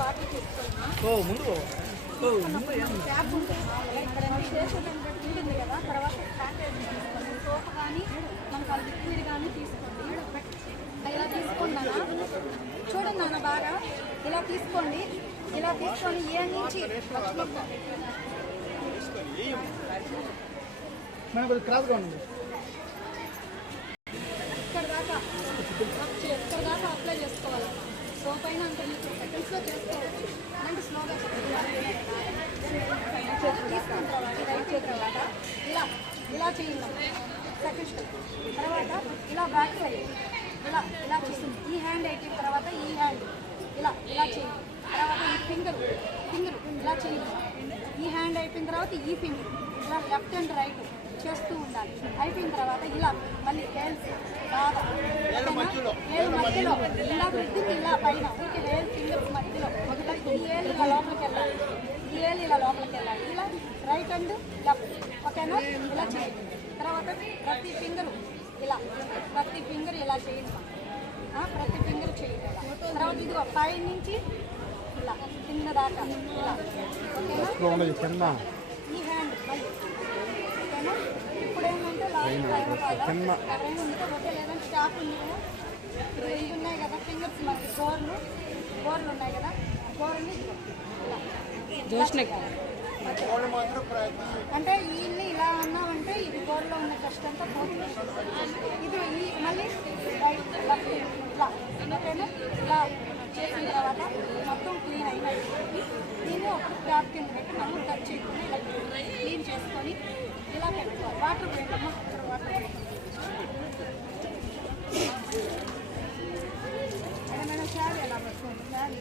Water తీసుకున్నా tap ఉంటుంది ఇక్కడ ఉంటుంది కదా. తర్వాత శానిటైజర్ తీసుకోండి. సోప్ కానీ మనకు ఆ లిక్విడ్ కానీ తీసుకోండి. ఇలా తీసుకున్నానా చూడండి నాన్న, బాగా ఇలా తీసుకోండి. ఇలా తీసుకొని ఏ నుంచి ఇక్కడ దాకా అప్లై చేసుకోవాలి. సోప్ అయినా అంత సెకండ్స్లో చేసుకోవచ్చు. అంటే స్లోగా తీసుకున్న తర్వాత ఇలా చేయండి సెకండ్ స్టెప్. తర్వాత ఇలా బ్యాక్ సైడ్ ఇలా చేసింది. ఈ హ్యాండ్ అయిపోయిన తర్వాత ఈ హ్యాండ్ ఇలా చేయండి. తర్వాత ఈ ఫింగర్ ఇలా చేయండి. ఈ హ్యాండ్ అయిపోయిన తర్వాత ఈ ఫింగర్ ఇలా లెఫ్ట్ అండ్ రైట్ చేస్తూ ఉండాలి. అయిపోయిన తర్వాత ఇలా మళ్ళీ హేల్స్ బాగా వేలు మధ్యలో ఇలా పెట్టింది. ఇలా పైన ఊరికి వేలు ఫింగర్స్ మధ్యలో ఈ ఏళ్ళు ఇలా లోపలికి వెళ్ళాలి. ఈ ఏళ్ళు ఇలా లోపలికి వెళ్ళాలి. ఇలా రైట్ అండ్ లెఫ్ట్ ఓకేనా. ఇలా చేయండి. తర్వాత ప్రతి ఫింగర్ ఇలా చేయండి. ప్రతి ఫింగర్ చేయండి. తర్వాత ఇదిగో పై నుంచి ఇలా కింద దాకా ఇలా ఓకేనా. ఈ హ్యాండ్ మళ్ళీ ఓకేనా. ఇప్పుడు ఏంటంటే ఎవరైనా ఉంటే లేదంటే స్టాప్ ఉంది కదా. ఇవి ఉన్నాయి కదా ఫింగర్స్, మనకి గోర్లు ఉన్నాయి కదా. గోర్ని అంటే వీళ్ళని ఇలా అన్నామంటే ఇది గోర్లో ఉన్న కష్టం అంతా పోతుంది. ఇది మళ్ళీ రైట్ లెఫ్ట్ ఇలా ఓకేనా. ఇలా చేసిన తర్వాత మొత్తం క్లీన్ అయినాయి. దీన్ని ఒక క్లాత్ కింద పెట్టి మనం టచ్ చేయకుండా ఇలా క్లీన్ చేసుకొని ఇలా పెట్టుకోవాలి. వాటర్ పోయిందమ్మా, ఇక్కడ వాటర్ మేడం శారీ ఎలా పెట్టుకోండి. శారీ